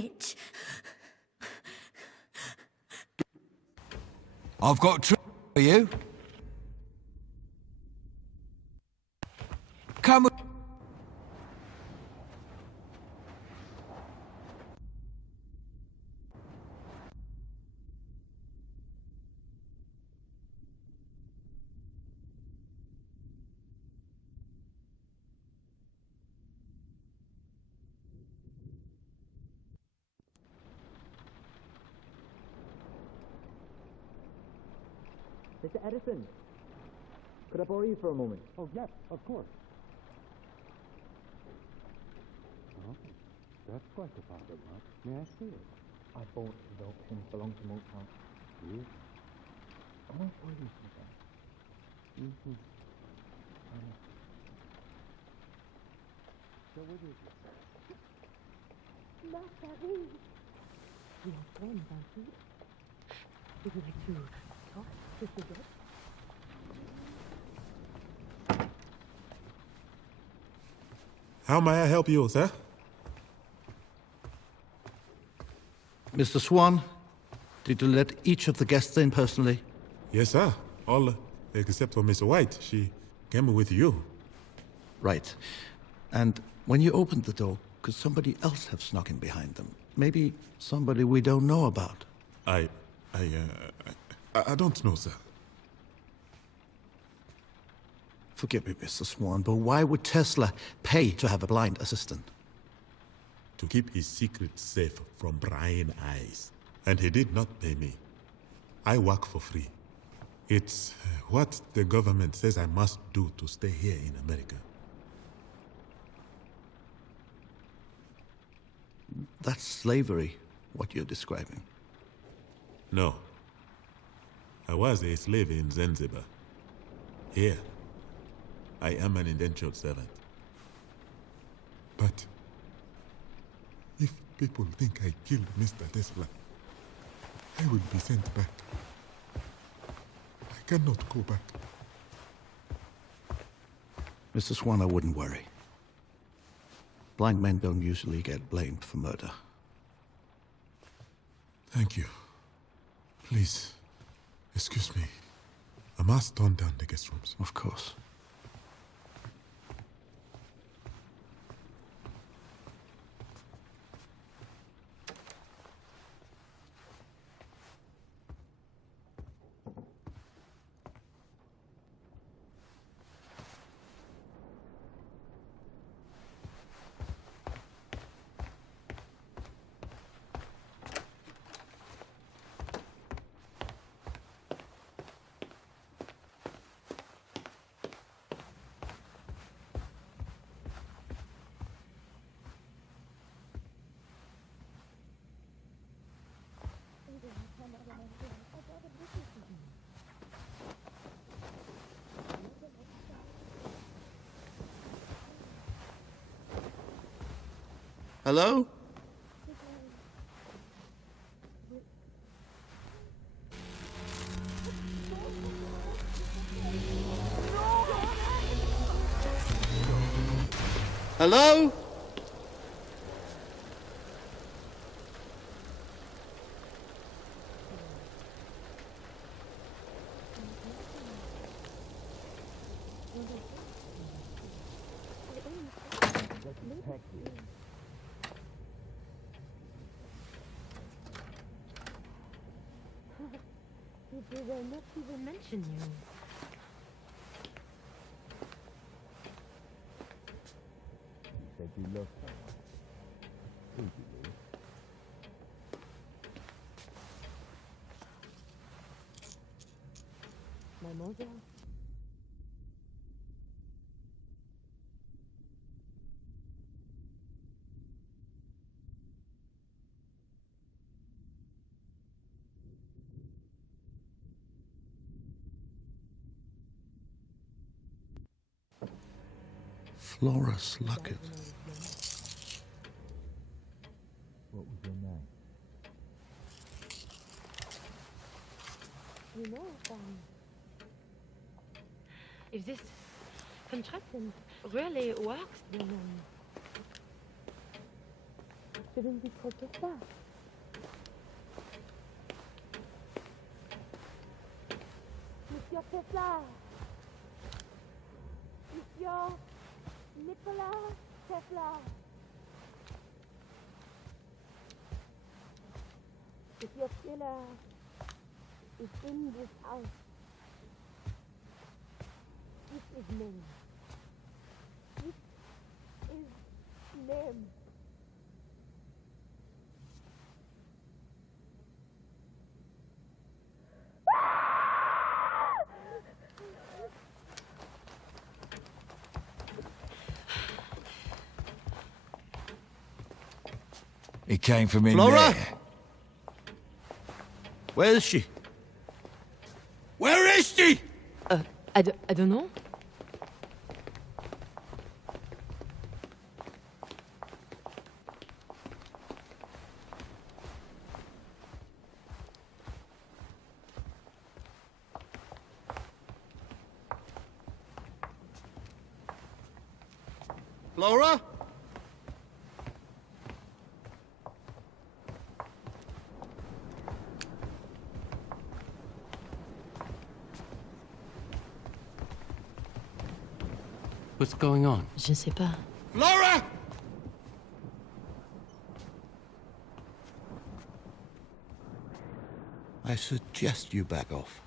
witch. I've got trouble for you. Come with... Mr. Edison, could I borrow you for a moment? Oh, yes, of course. Oh, that's quite a pocket mark. May I see it? I bought the pins belong to Motown. Yes. I want to show you something. Mm-hmm. So what is it? Not that ring. We have friends, aren't we? Would you like to talk just a bit? How may I help you, sir? Mr. Swan, did you let each of the guests in personally? Yes, sir. All except for Miss White. She came with you. Right. And when you opened the door, could somebody else have snuck in behind them? Maybe somebody we don't know about? I don't know, sir. Forgive me, Mr. Swan, but why would Tesla pay to have a blind assistant? To keep his secret safe from prying eyes. And he did not pay me. I work for free. It's what the government says I must do to stay here in America. That's slavery, what you're describing. No. I was a slave in Zanzibar. Here, I am an indentured servant. But if people think I killed Mr. Tesla, I will be sent back. I cannot go back. Mr. Swan, I wouldn't worry. Blind men don't usually get blamed for murder. Thank you. Please, excuse me. I must turn down the guest rooms. Of course. Hello? Hello? They will not even mention you. You said you loved someone. Who did you? My mother? Flora Sluckett. What was your name? You know, if this contraption really works, then Shouldn't we protest that? Monsieur Tesla! Monsieur Nikola Tesla! If your killer is in this house, this is name. This is name. It came from in Flora? there. Where is she? Where is she? I don't know. Flora? What's going on? Je sais pas. Flora! I suggest you back off.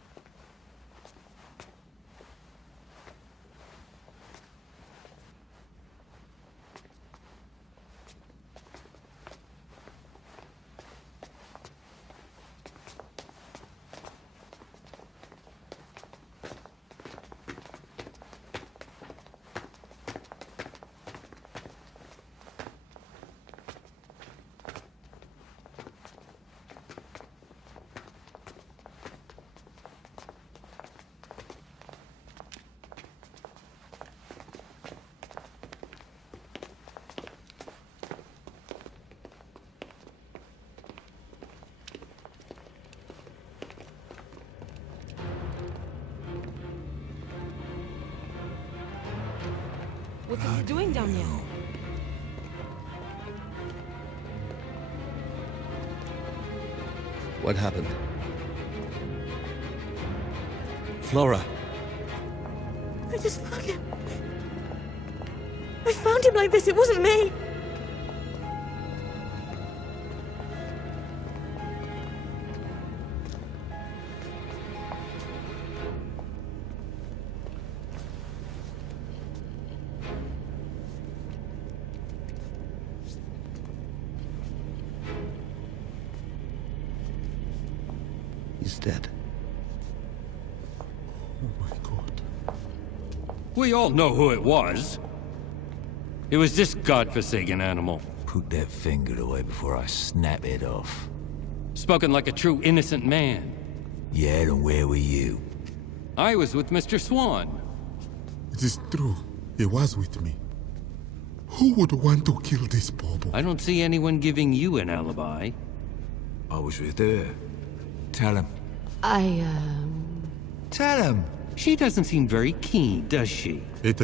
What is he doing down here? What happened? Flora. I just found him. I found him like this. It wasn't me. He's dead. Oh my God. We all know who it was. It was this godforsaken animal. Put that finger away before I snap it off. Spoken like a true innocent man. Yeah, and where were you? I was with Mr. Swan. It is true. He was with me. Who would want to kill this Bobo? I don't see anyone giving you an alibi. I was with her. Tell him. Tell him. She doesn't seem very keen, does she? It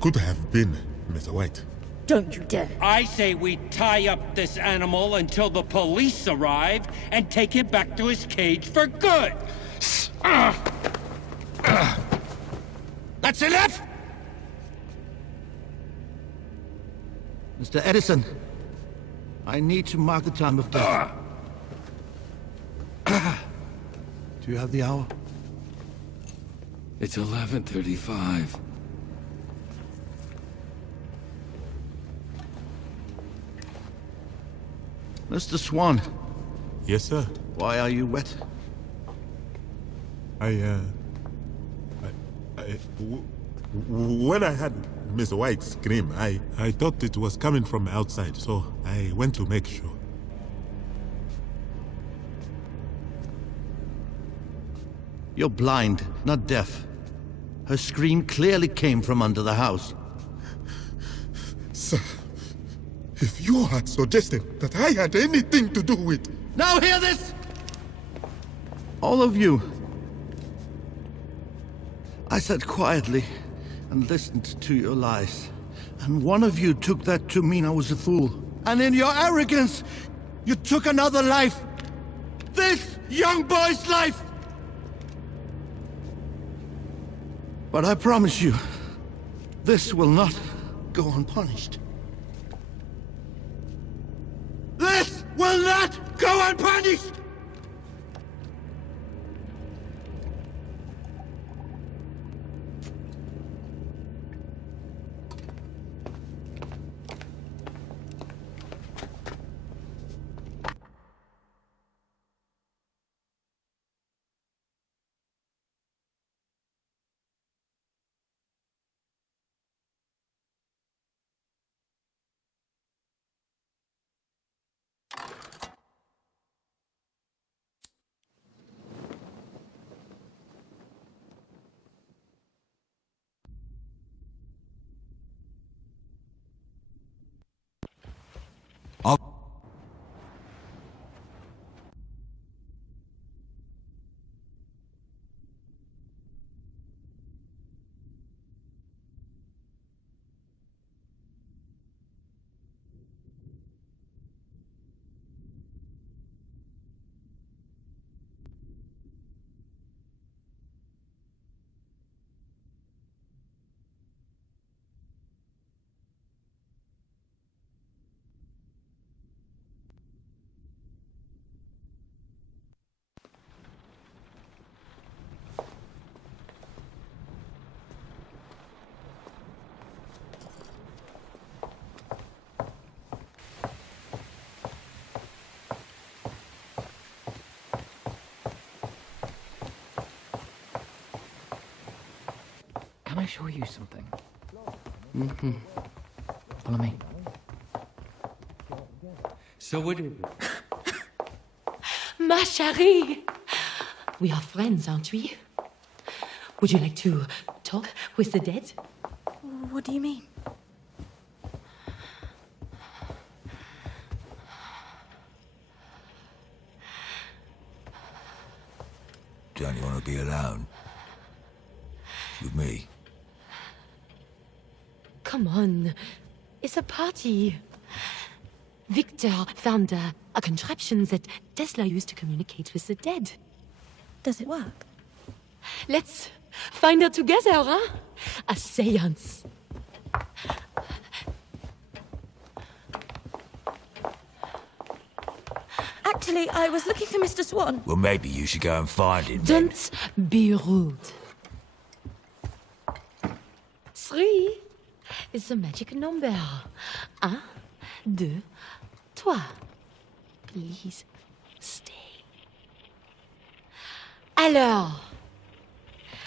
could have been, Mr. White. Don't you dare. I say we tie up this animal until the police arrive and take him back to his cage for good. That's enough! Mr. Edison, I need to mark the time of death. Do you have the hour? It's 11:35. Mr. Swan, Yes, sir. why are you wet? When I had Mr. White scream, I thought it was coming from outside, so I went to make sure. You're blind, not deaf. Her scream clearly came from under the house. Sir, if you had suggested that I had anything to do with... Now hear this! All of you. I sat quietly and listened to your lies. And one of you took that to mean I was a fool. And in your arrogance, you took another life. This young boy's life! But I promise you, this will not go unpunished. This will not go unpunished! I'll... Can I show you something? Mm-hmm. Follow me. So what is it? Ma chérie! We are friends, aren't we? Would you like to talk with the dead? What do you mean? Don't you want to be alone? With me? Come on. It's a party. Victor found a contraption that Tesla used to communicate with the dead. Does it work? Let's find out together, huh? A seance. Actually, I was looking for Mr. Swan. Well, maybe you should go and find him then. Don't be rude. 3 is the magic number. 1, 2, 3. Please stay. Alors,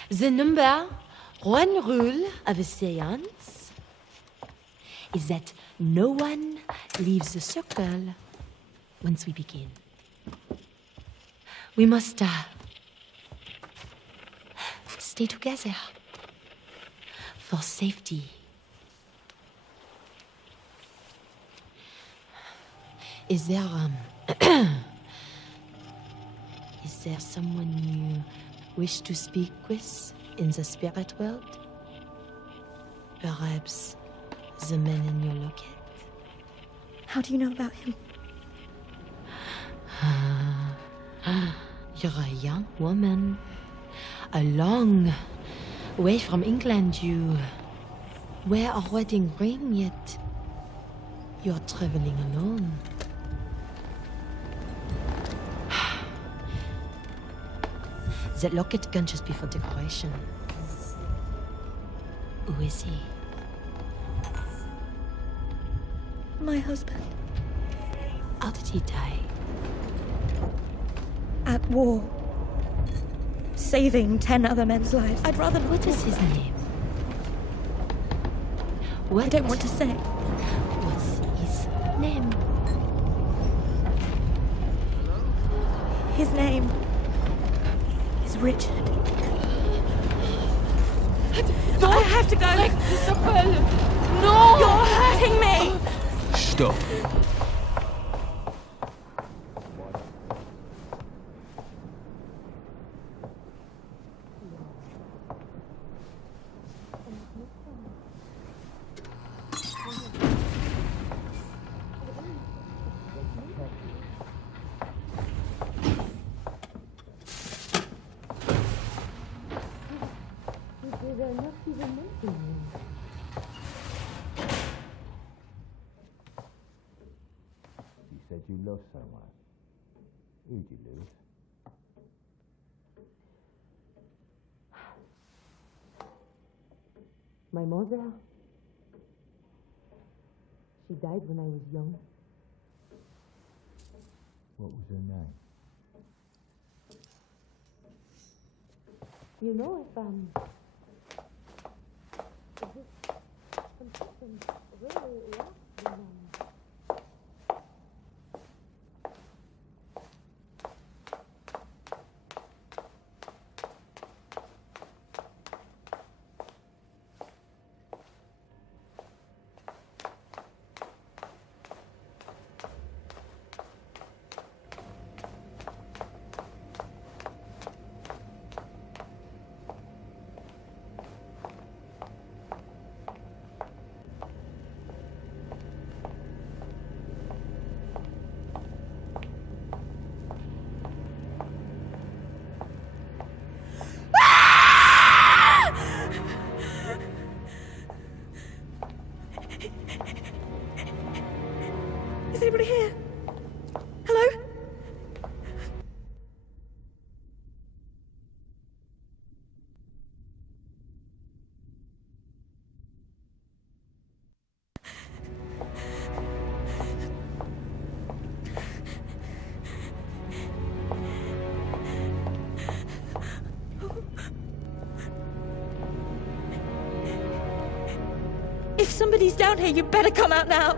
the number 1 rule of a seance is that no one leaves the circle once we begin. We must stay together for safety. Is there is there someone you wish to speak with in the spirit world? Perhaps the man in your locket? How do you know about him? You're a young woman. A long way from England. You wear a wedding ring, yet you're traveling alone. That locket can just be for decoration. Who is he? My husband. How did he die? At war. Saving 10 other men's lives. I'd rather not. What is his name? What I don't want to say. was his name? His name is Richard. I have to go. No! You're hurting me! Stop. they're not even mentioning you. You said you loved someone. Who'd you lose? My mother. She died when I was young. What was her name? You know, if this confession really works, then, Is anybody here? Hello? If somebody's down here, you better come out now.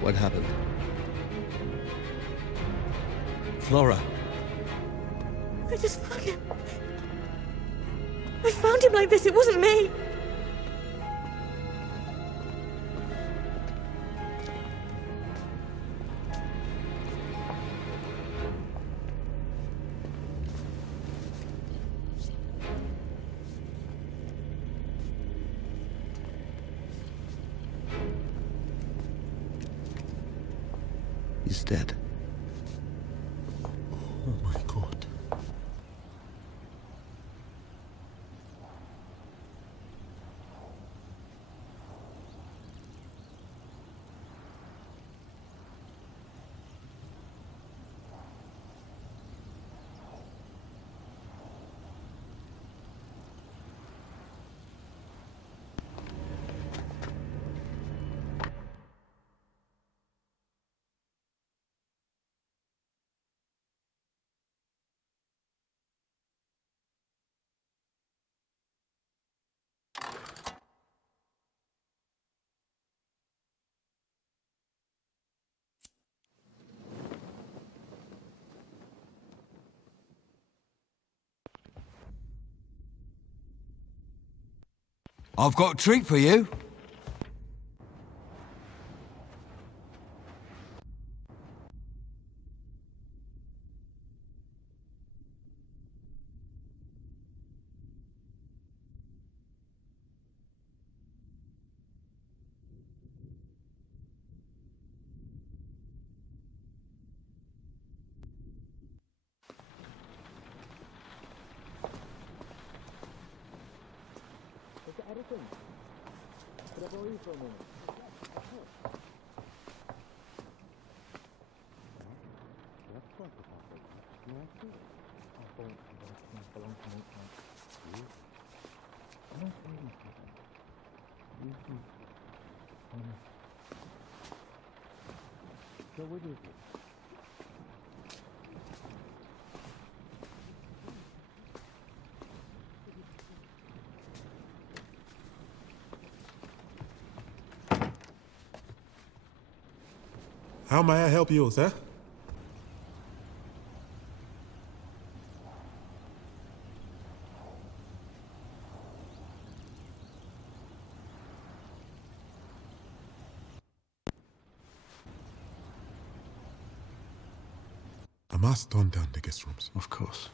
What happened? Flora. I just found him. I found him like this. It wasn't me. He's dead. Oh my God. I've got a treat for you. something? Step away for a moment. That's quite the pocket. May I see? So what is it? How may I help you, sir? I must turn down the guest rooms. Of course.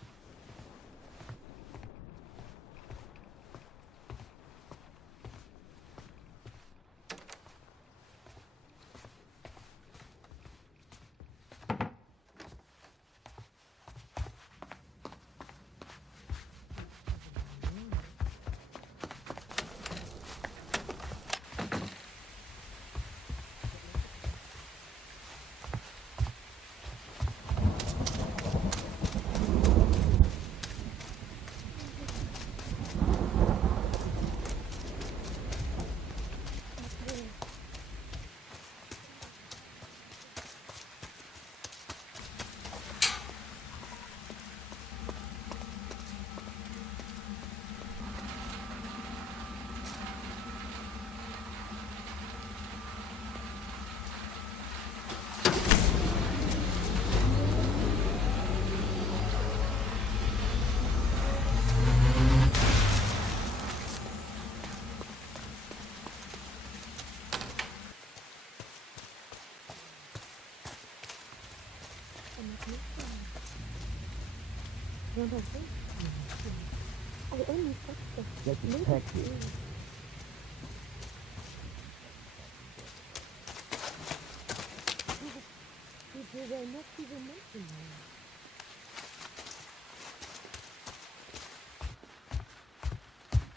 That's a taxi.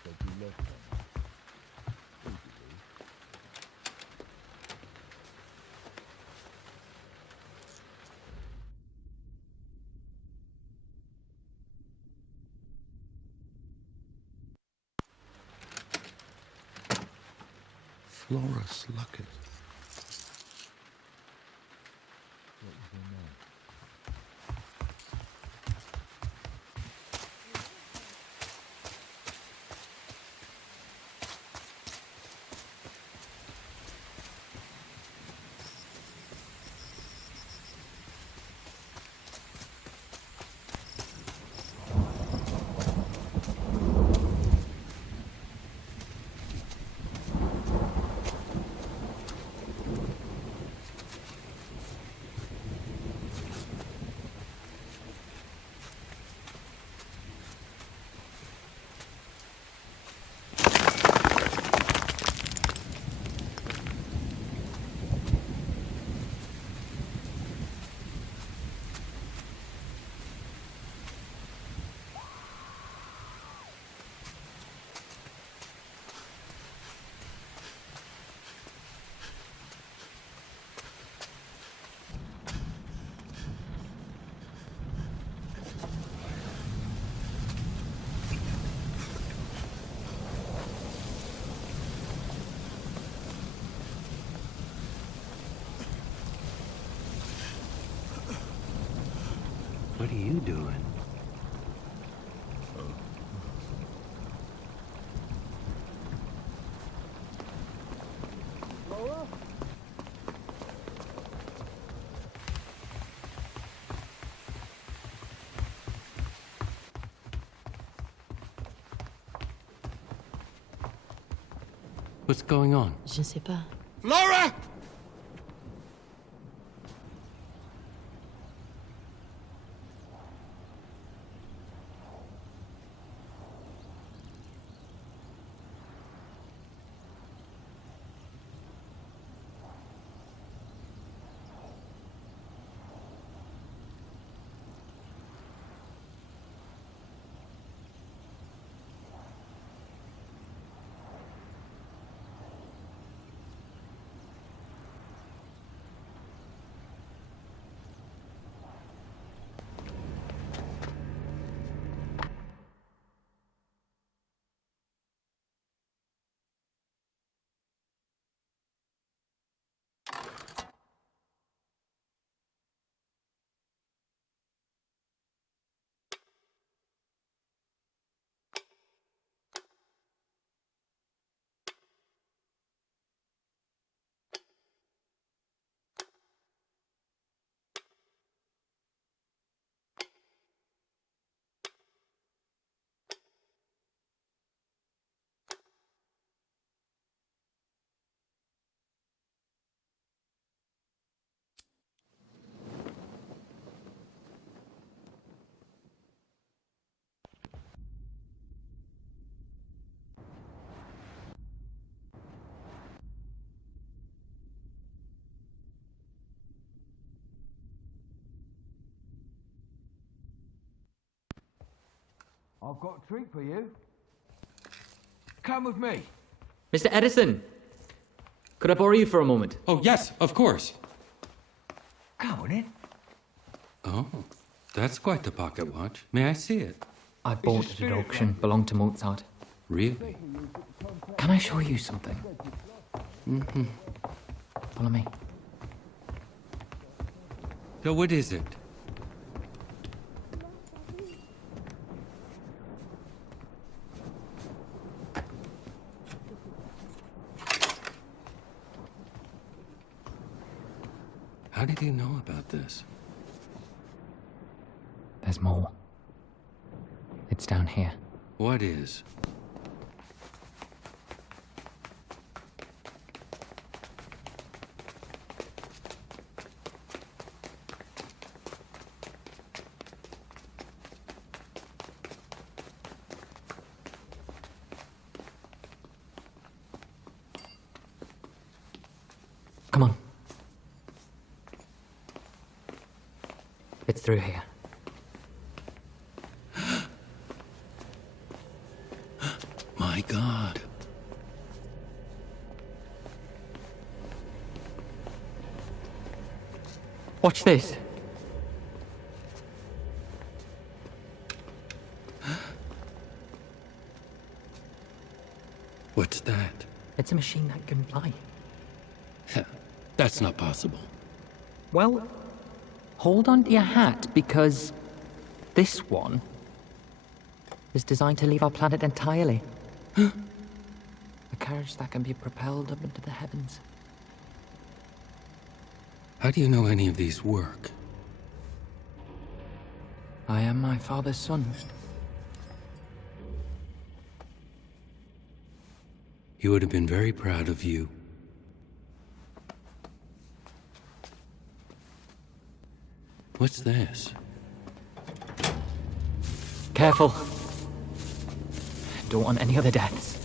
That you left them. Florus Luckett. What was her name? What are you doing? What's going on? Je sais pas. Laura! I've got a treat for you. Come with me. Mr. Edison, could I borrow you for a moment? Oh, yes, of course. Come on in. Oh, that's quite the pocket watch. May I see it? I bought it at auction. Belonged to Mozart. Really? Can I show you something? Mm-hmm. Follow me. So what is it? How did you know about this? There's more. It's down here. What is? Come on. It's through here. My God. Watch this. What's that? It's a machine that can fly. That's not possible. Well, hold on to your hat, because this one is designed to leave our planet entirely. A carriage that can be propelled up into the heavens. How do you know any of these work? I am my father's son. He would have been very proud of you. What's this? Careful. Don't want any other deaths.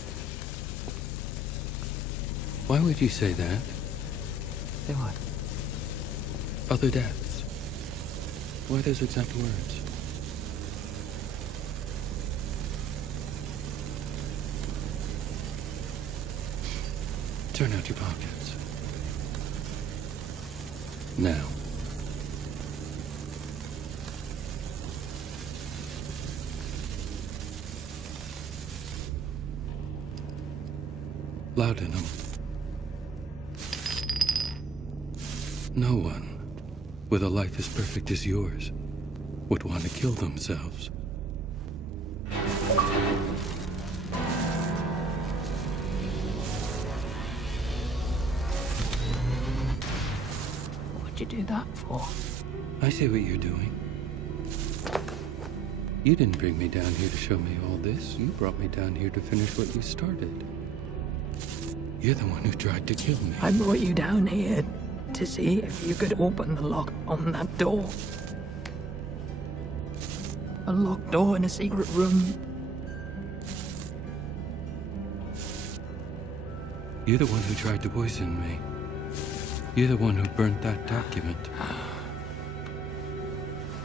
Why would you say that? Say what? Other deaths. Why those exact words? Turn out your pockets. Now. Laudanum. No one with a life as perfect as yours would want to kill themselves. What'd you do that for? I see what you're doing. You didn't bring me down here to show me all this. You brought me down here to finish what you started. You're the one who tried to kill me. I brought you down here to see if you could open the lock on that door. A locked door in a secret room. You're the one who tried to poison me. You're the one who burnt that document.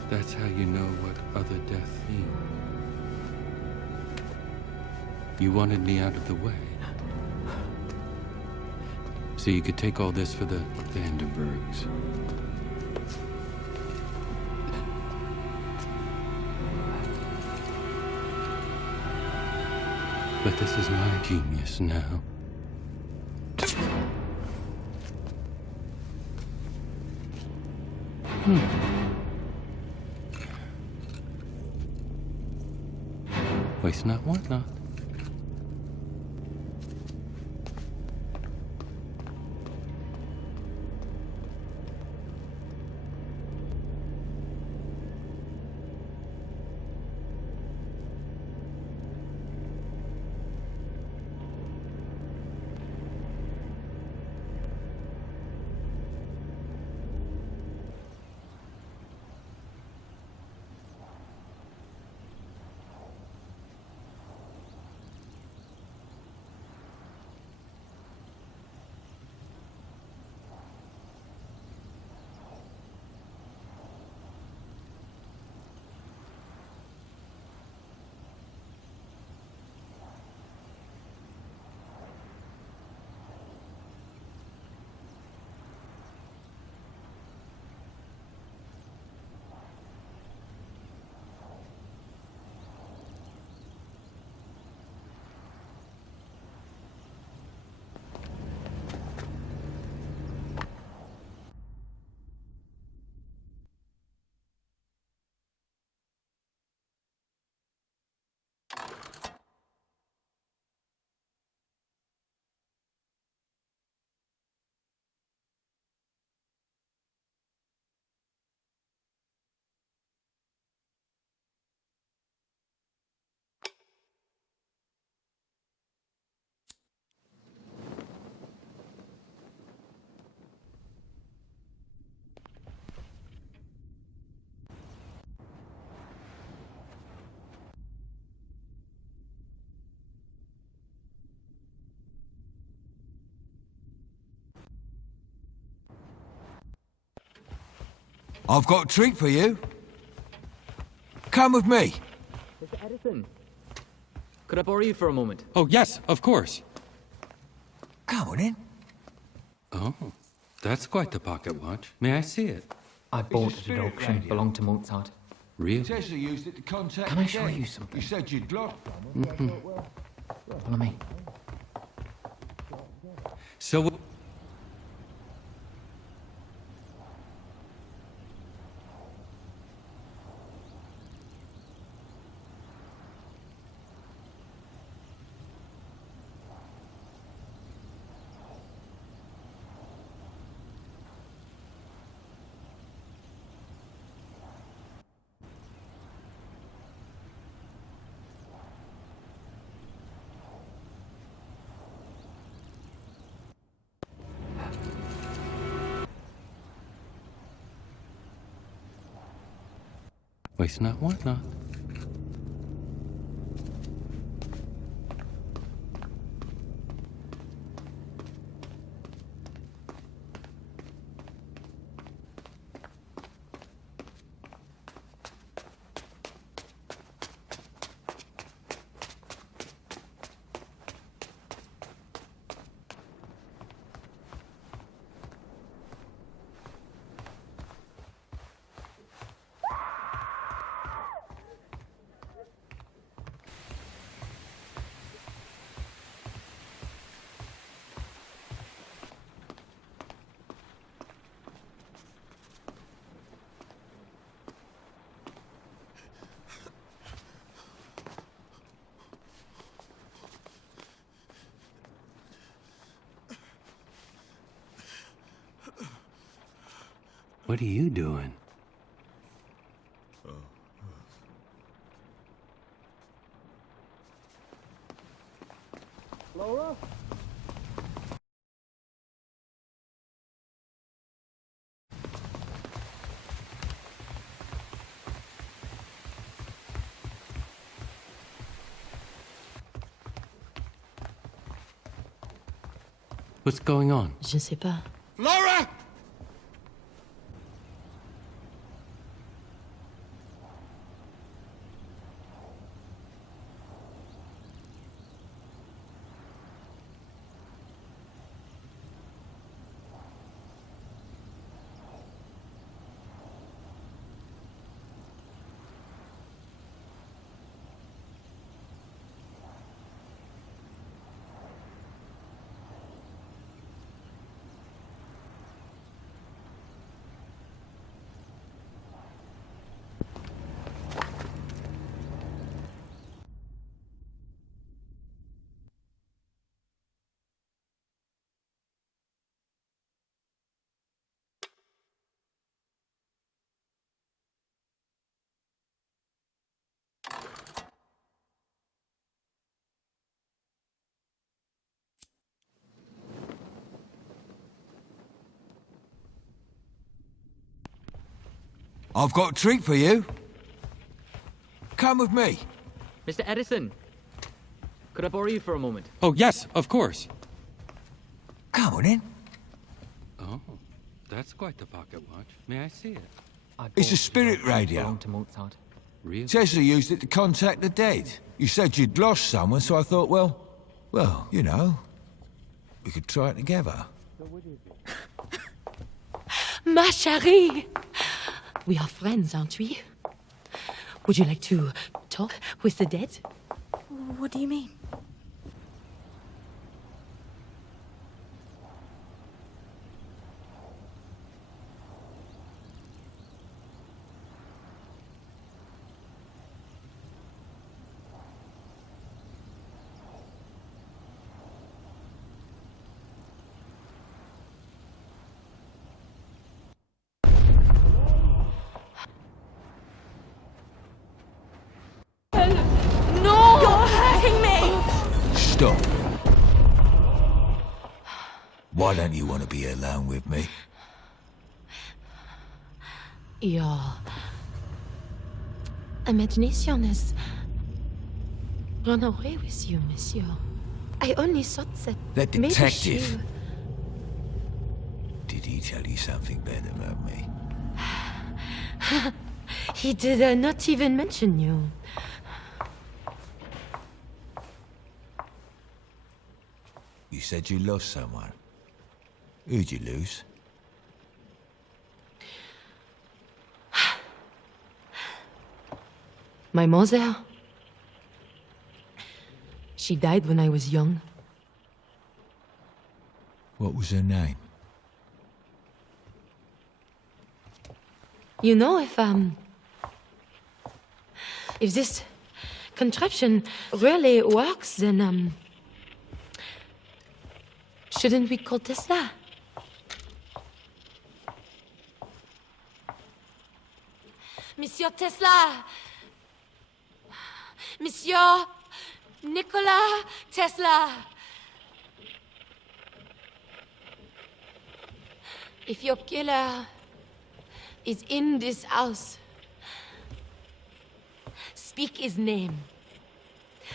That's how you know what other death means. You wanted me out of the way. So you could take all this for the Vandenbergs. But this is my genius now. Waste not, want not. I've got a treat for you. Come with me. Mr. Edison, could I borrow you for a moment? Oh, yes, of course. Come on in. Oh, that's quite the pocket watch. May I see it? I bought it at auction. Belonged to Mozart. Really? Tesla used it to contact Can I the show dead. you something? You said you'd lost. Follow me. So... Waste not, want not. What are you doing? Laura? What's going on? Je sais pas. Laura! I've got a treat for you. Come with me. Mr. Edison, could I borrow you for a moment? Oh, yes, of course. Come on in. Oh, that's quite the pocket watch. May I see it? I bought It's a it at spirit auction. radio. Belonged to Mozart. Really? Tesla used it to contact the dead. You said you'd lost someone, so I thought, well, you know, we could try it together. Ma chérie! We are friends, aren't we? Would you like to talk with the dead? What do you mean? No! You're hurting me! Stop. Why don't you want to be alone with me? Your imagination has run away with you, monsieur. I only thought that That maybe detective. she- Did he tell you something bad about me? He did not even mention you. You said you lost someone. Who'd you lose? My mother. She died when I was young. What was her name? You know, if this contraption really works, then, shouldn't we call Tesla? Monsieur Tesla! Monsieur Nikola Tesla! If your killer is in this house, speak his name.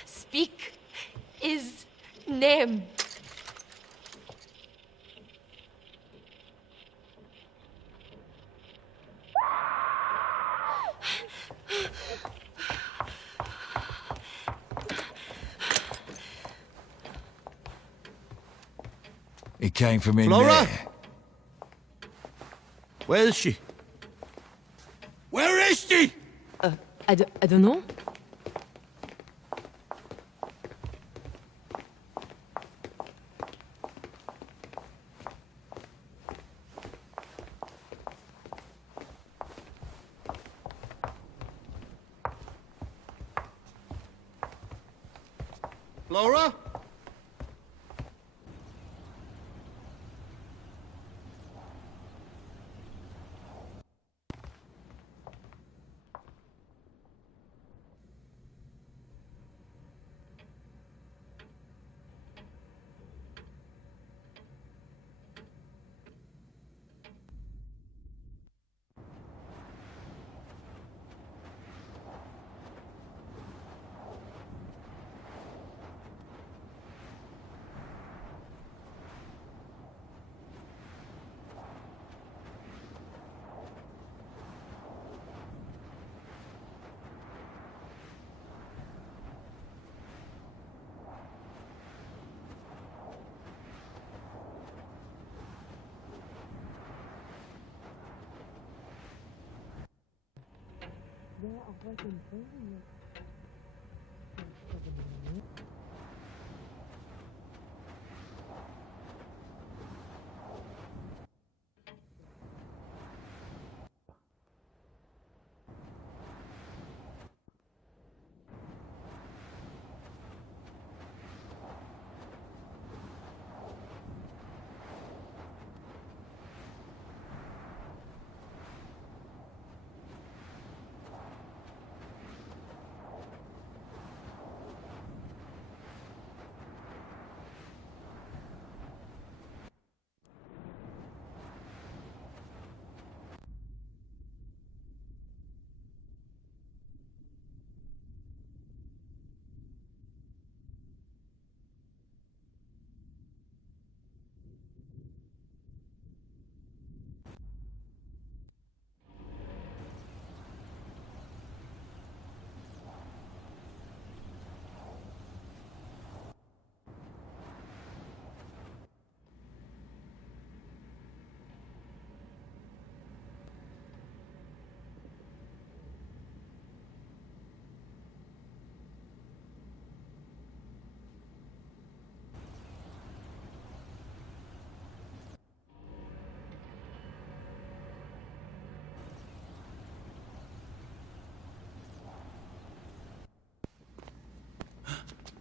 Speak his name. It came from in Laura? there. Where is she? Where is she? I don't know. Laura?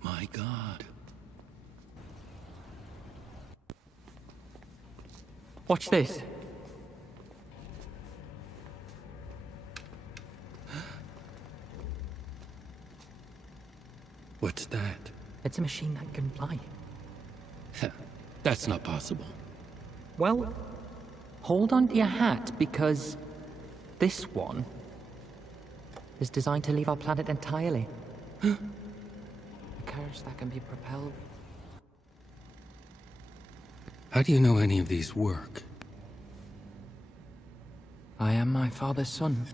My God. Watch this. What's that? It's a machine that can fly. That's not possible. Well, hold on to your hat, because this one is designed to leave our planet entirely. A carriage that can be propelled. How do you know any of these work? I am my father's son.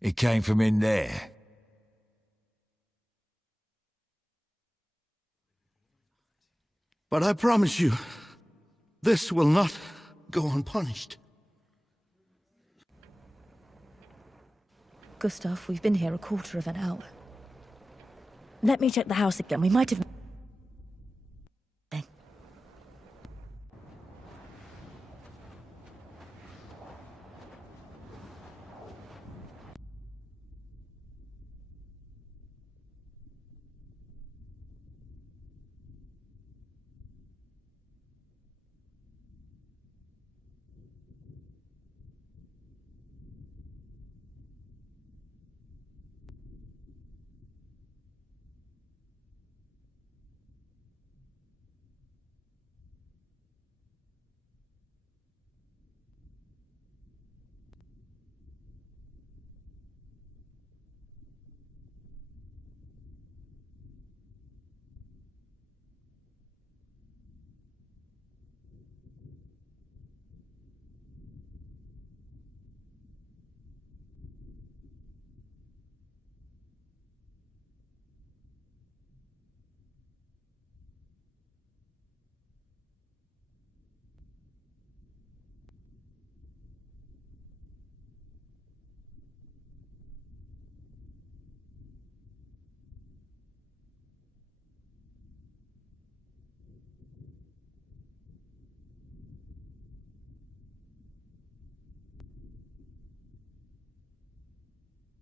It came from in there. But I promise you, this will not go unpunished. Gustav, we've been here a quarter of an hour. Let me check the house again. We might have...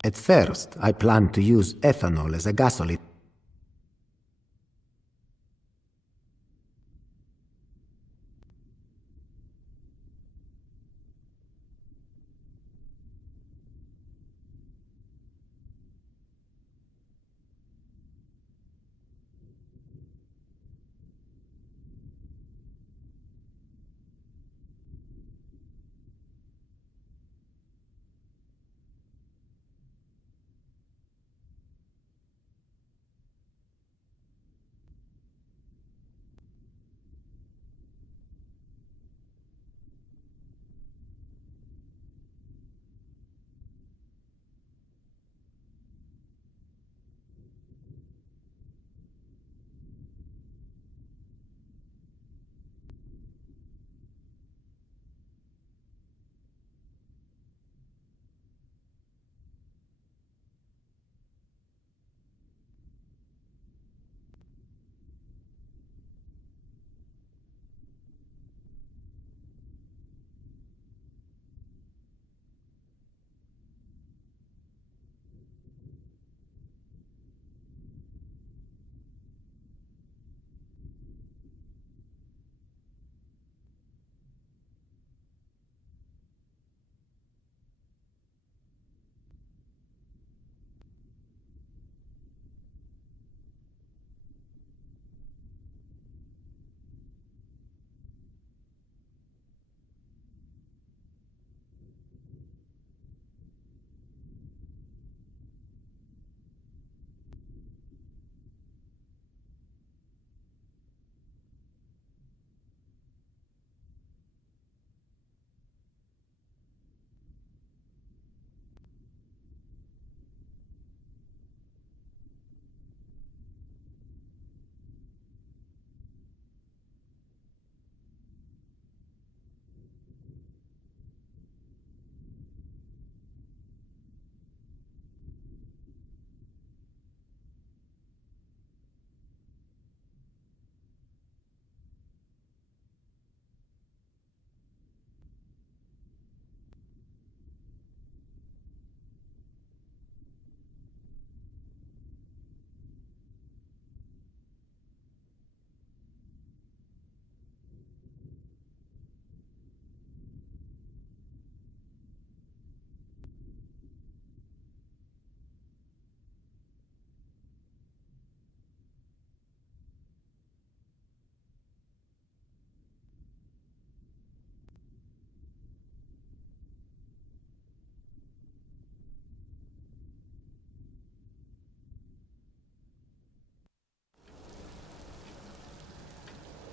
At first, I planned to use ethanol as a gasoline.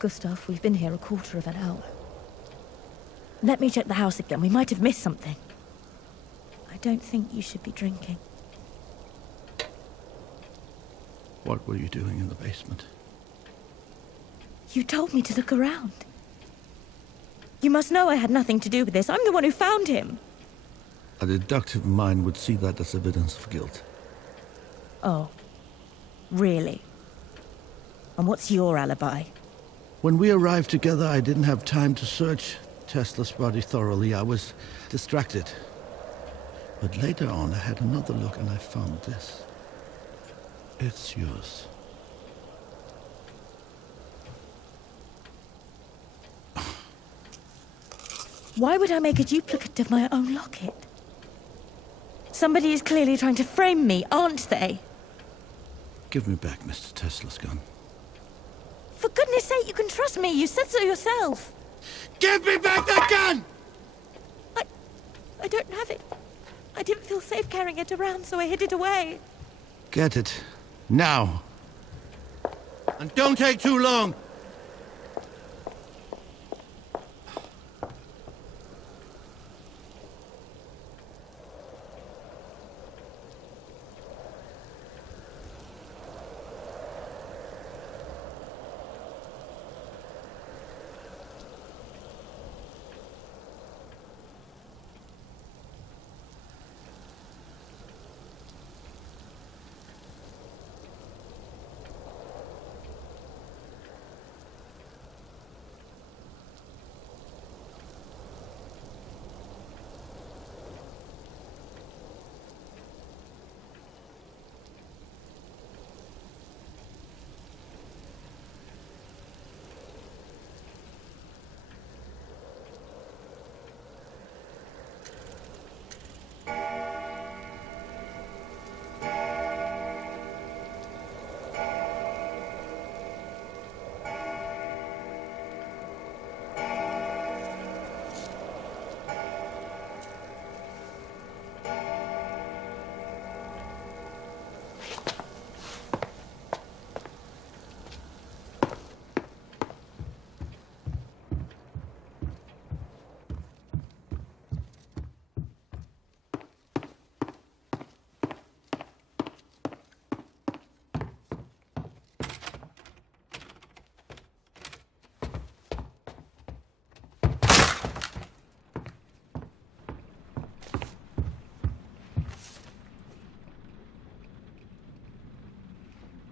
Gustav, we've been here a quarter of an hour. Let me check the house again. We might have missed something. I don't think you should be drinking. What were you doing in the basement? You told me to look around. You must know I had nothing to do with this. I'm the one who found him. A deductive mind would see that as evidence of guilt. Oh, really? And what's your alibi? When we arrived together, I didn't have time to search Tesla's body thoroughly. I was distracted. But later on, I had another look and I found this. It's yours. Why would I make a duplicate of my own locket? Somebody is clearly trying to frame me, aren't they? Give me back Mr. Tesla's gun. For goodness sake, you can trust me. You said so yourself. Give me back that gun! I don't have it. I didn't feel safe carrying it around, so I hid it away. Get it. Now. And don't take too long.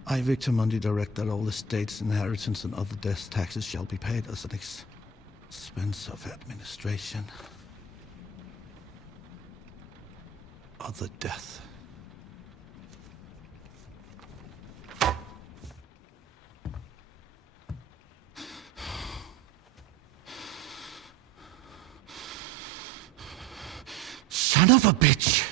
I, Victor Mundi, direct that all estates, inheritance, and other death taxes shall be paid as an expense of administration. Other death. Son of a bitch!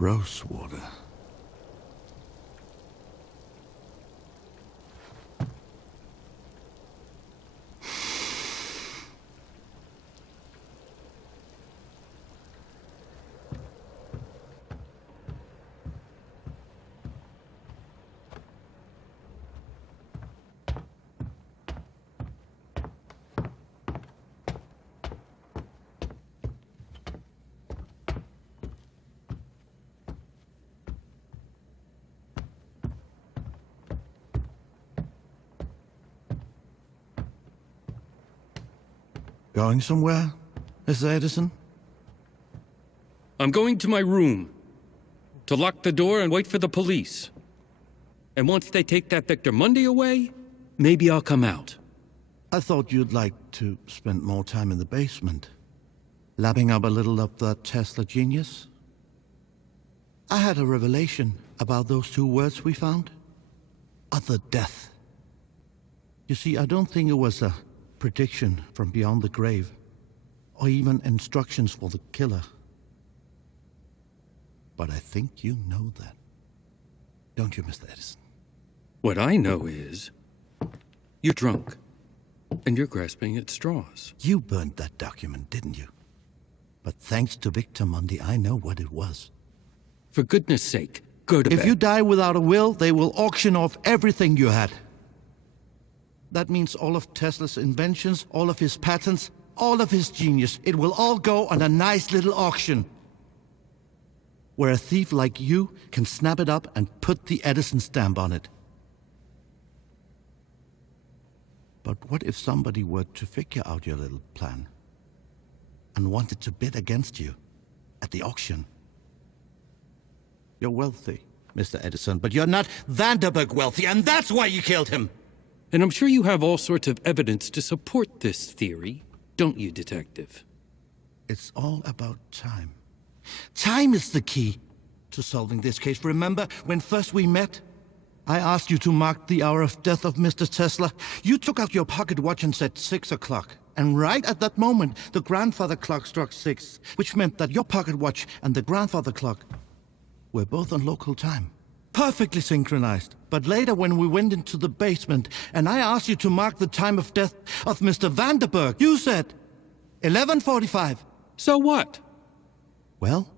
Rose water. Going somewhere, Mr. Edison? I'm going to my room to lock the door and wait for the police. And once they take that Victor Monday away, maybe I'll come out. I thought you'd like to spend more time in the basement, lapping up a little of that Tesla genius. I had a revelation about those two words we found. Other death. You see, I don't think it was a prediction from beyond the grave, or even instructions for the killer. But I think you know that. Don't you, Mr. Edison? What I know is, you're drunk, and you're grasping at straws. You burned that document, didn't you? But thanks to Victor Monday, I know what it was. For goodness sake, go to bed. If you die without a will, they will auction off everything you had. That means all of Tesla's inventions, all of his patents, all of his genius. It will all go on a nice little auction, where a thief like you can snap it up and put the Edison stamp on it. But what if somebody were to figure out your little plan and wanted to bid against you at the auction? You're wealthy, Mr. Edison, but you're not Vanderburg wealthy, and that's why you killed him! And I'm sure you have all sorts of evidence to support this theory, don't you, Detective? It's all about time. Time is the key to solving this case. Remember when first we met? I asked you to mark the hour of death of Mr. Tesla. You took out your pocket watch and said 6 o'clock. And right at that moment, the grandfather clock struck 6, which meant that your pocket watch and the grandfather clock were both on local time. Perfectly synchronized. But later when we went into the basement and I asked you to mark the time of death of Mr. Vanderburg, you said 11:45. So what? Well,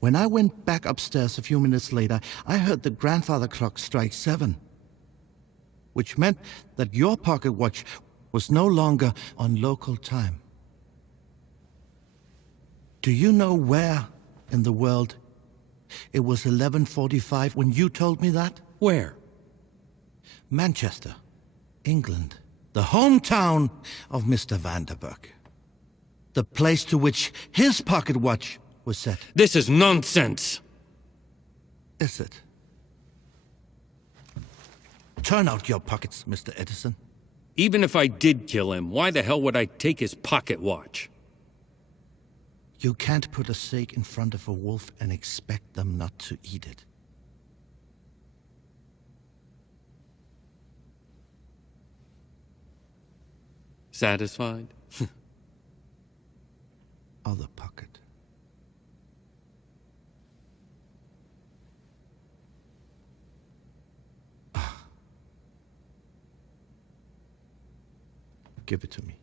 when I went back upstairs a few minutes later, I heard the grandfather clock strike 7, which meant that your pocket watch was no longer on local time. Do you know where in the world it was 11:45 when you told me that? Where? Manchester, England, the hometown of Mr. Vanderburg. The place to which his pocket watch was set. This is nonsense! Is it? Turn out your pockets, Mr. Edison. Even if I did kill him, why the hell would I take his pocket watch? You can't put a steak in front of a wolf and expect them not to eat it. Satisfied? Other pocket. Give it to me.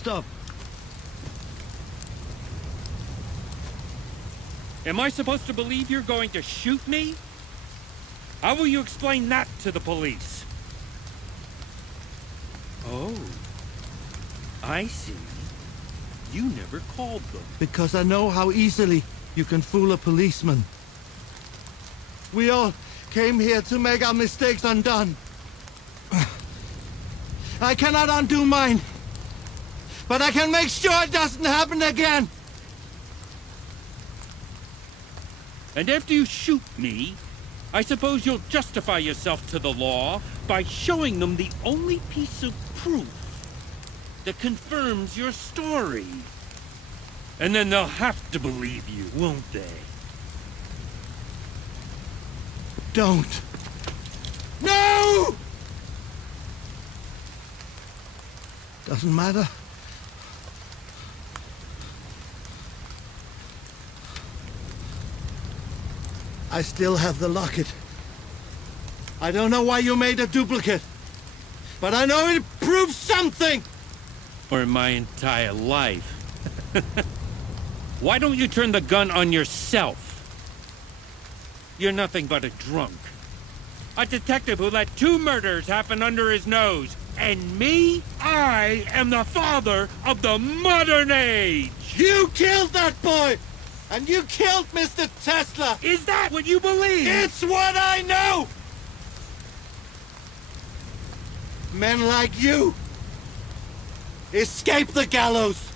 Stop. Am I supposed to believe you're going to shoot me? How will you explain that to the police? Oh, I see. You never called them. Because I know how easily you can fool a policeman. We all came here to make our mistakes undone. I cannot undo mine, but I can make sure it doesn't happen again. And after you shoot me, I suppose you'll justify yourself to the law by showing them the only piece of proof that confirms your story. And then they'll have to believe you, won't they? Don't. No! Doesn't matter. I still have the locket. I don't know why you made a duplicate, but I know it proves something! Or my entire life. Why don't you turn the gun on yourself? You're nothing but a drunk. A detective who let 2 murders happen under his nose. And me? I am the father of the modern age! You killed that boy! And you killed Mr. Tesla! Is that what you believe? It's what I know! Men like you escape the gallows,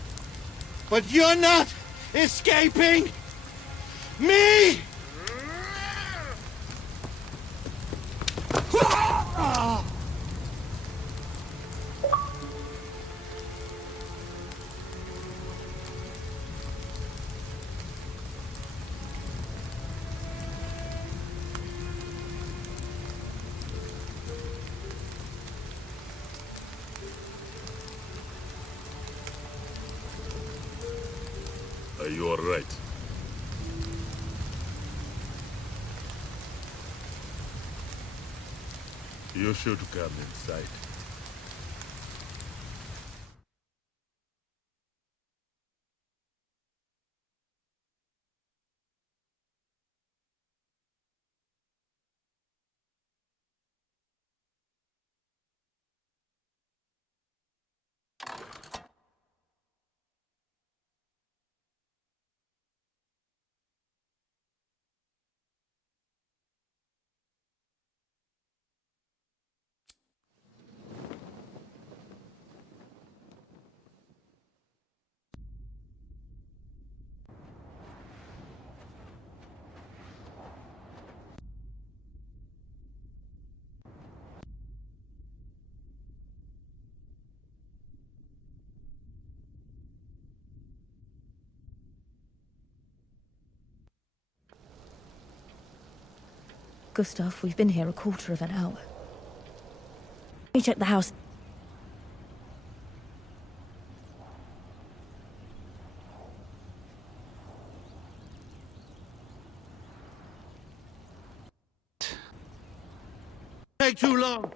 but you're not escaping me! Are you all right? You should come inside. Gustav, we've been here a quarter of an hour. Let me check the house. Take too long.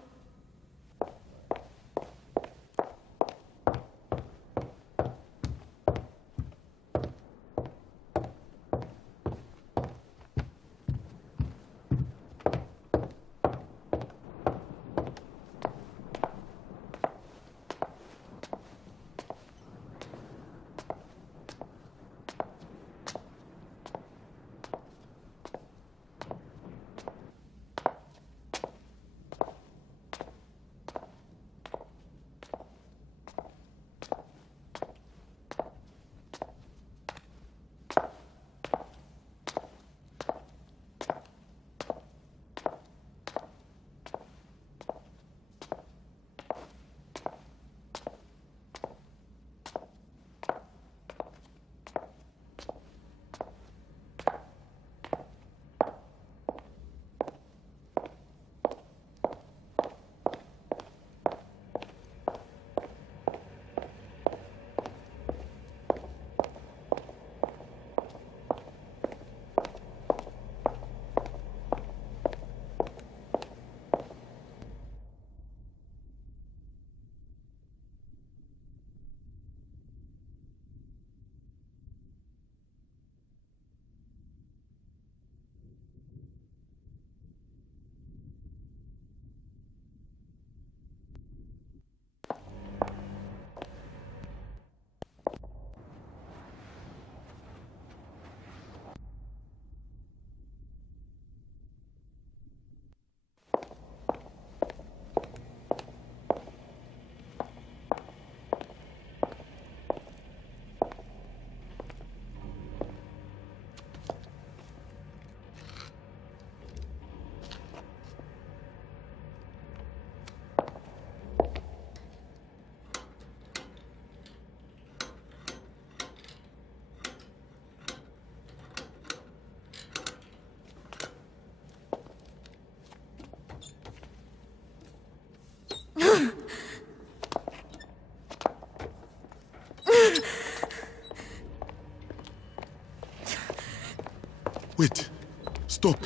Stop.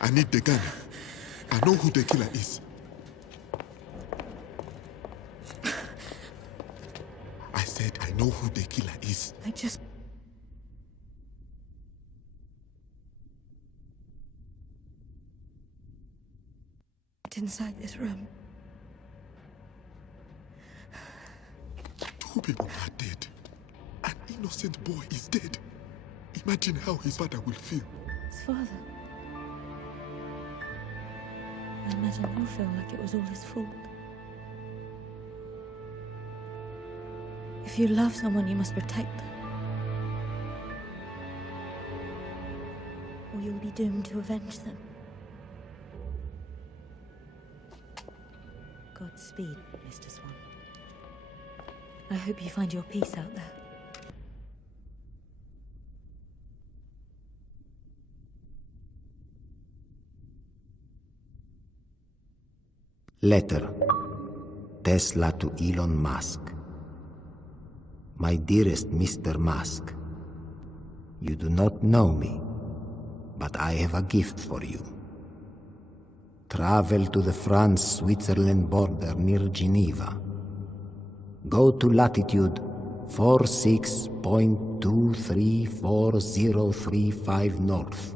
I need the gun. I know who the killer is. I said I know who the killer is. I just... inside this room. 2 people are dead. An innocent boy is dead. Imagine how his father will feel. His father. I imagine he'll feel like it was all his fault. If you love someone, you must protect them. Or you'll be doomed to avenge them. Godspeed, Mr. Swan. I hope you find your peace out there. Letter. Tesla to Elon Musk. My dearest Mr. Musk, you do not know me, but I have a gift for you. Travel to the France-Switzerland border near Geneva. Go to latitude 46.234035 north,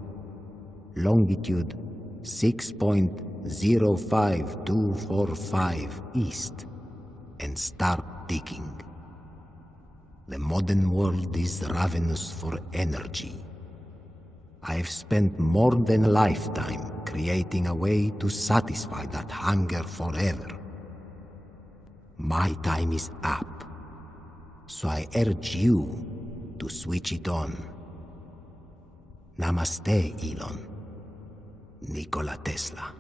longitude 6.05245 east, and start digging. The modern world is ravenous for energy. I have spent more than a lifetime creating a way to satisfy that hunger forever. My time is up, so I urge you to switch it on. Namaste, Elon. Nikola Tesla.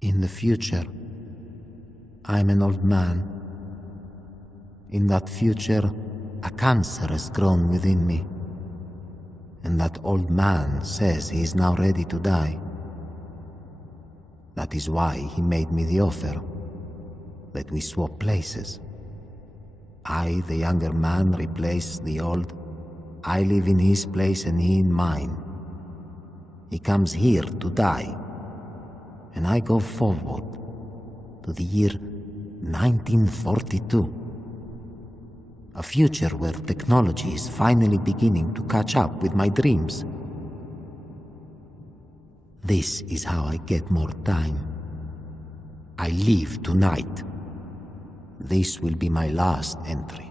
In the future, I'm an old man. In that future, a cancer has grown within me. And that old man says he is now ready to die. That is why he made me the offer that we swap places. I, the younger man, replace the old. I live in his place and he in mine. He comes here to die. And I go forward to the year 1942. A future where technology is finally beginning to catch up with my dreams. This is how I get more time. I leave tonight. This will be my last entry.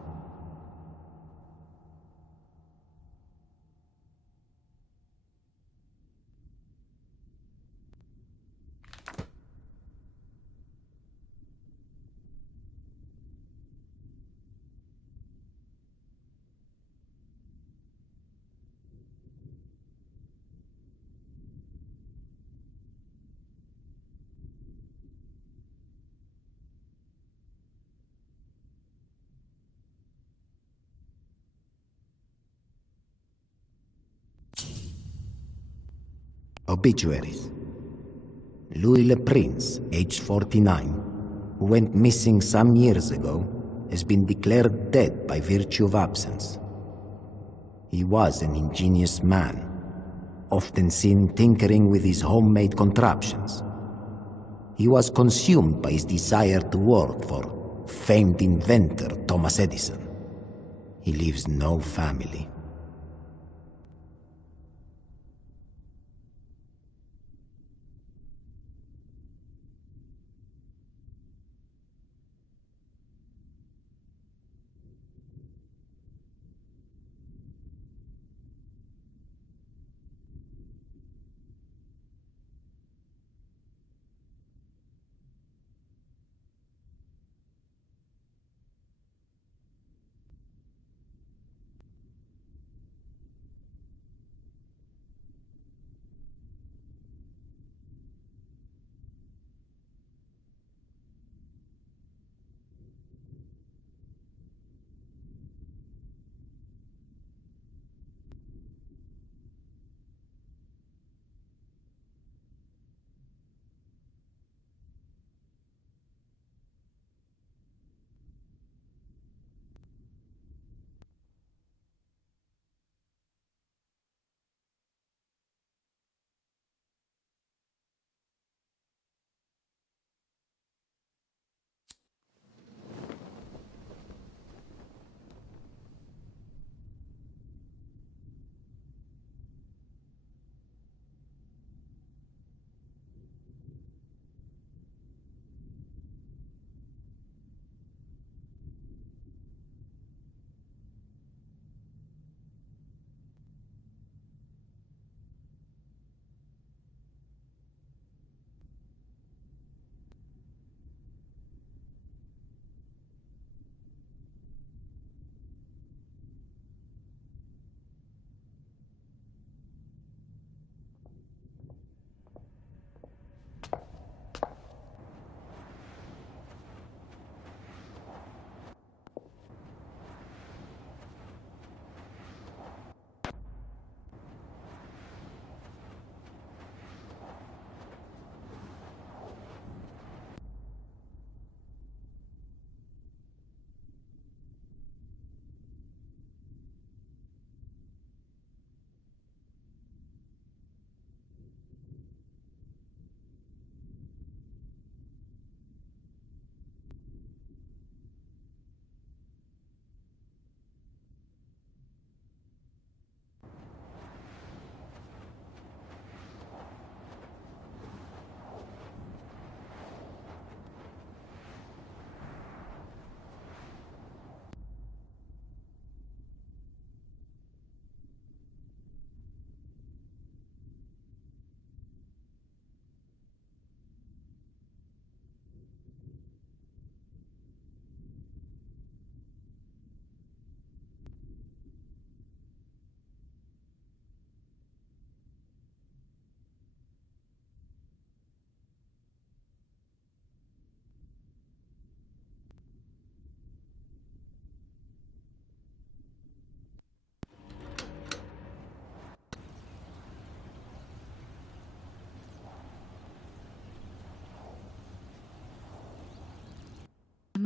Obituaries. Louis Le Prince, aged 49, who went missing some years ago, has been declared dead by virtue of absence. He was an ingenious man, often seen tinkering with his homemade contraptions. He was consumed by his desire to work for famed inventor Thomas Edison. He leaves no family.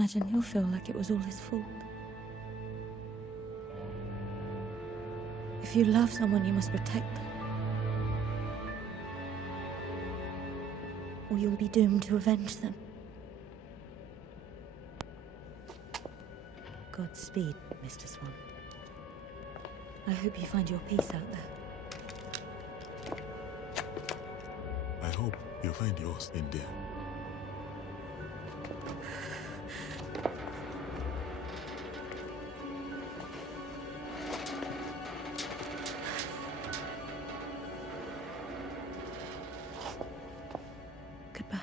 imagine he'll feel like it was all his fault. If you love someone, you must protect them. Or you'll be doomed to avenge them. Godspeed, Mr. Swan. I hope you find your peace out there. I hope you find yours in there. Goodbye.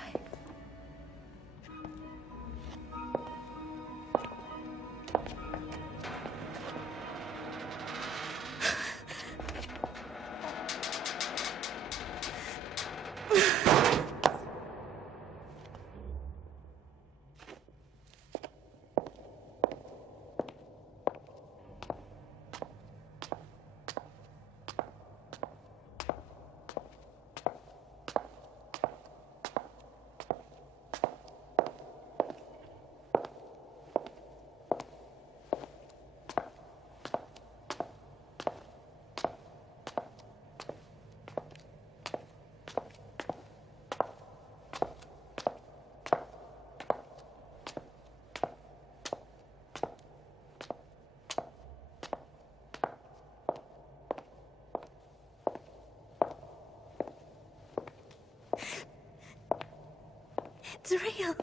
It's real.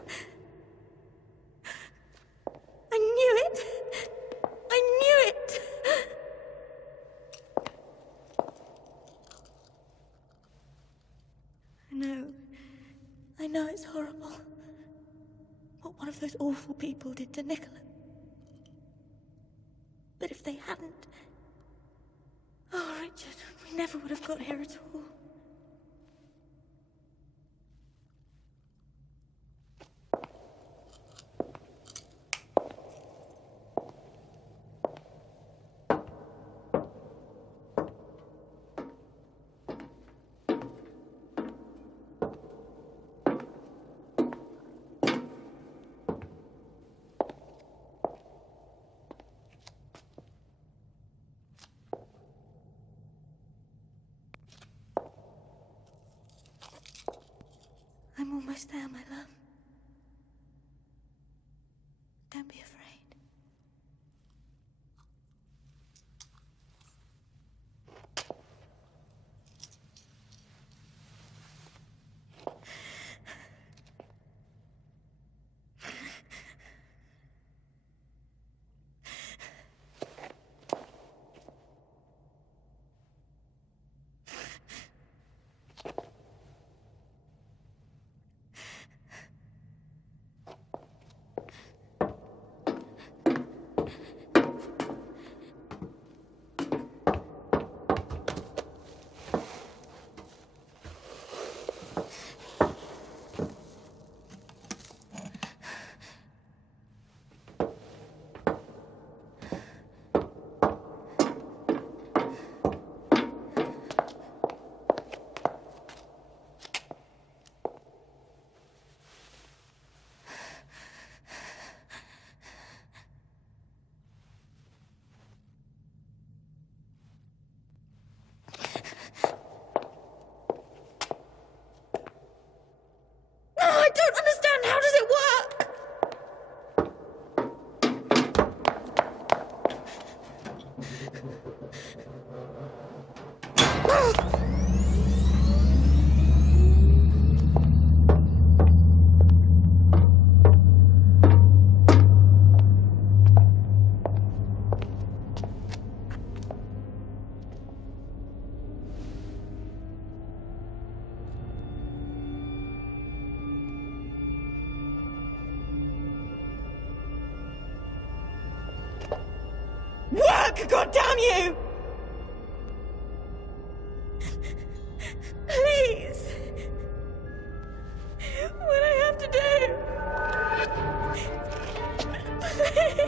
I knew it. I knew it. I know it's horrible. What one of those awful people did to Nicola. But if they hadn't... Oh, Richard, we never would have got here at all. I'm almost there, my love. Don't be afraid. I don't understand. How does it work? Work, goddamn you! Please. What I have to do. Please.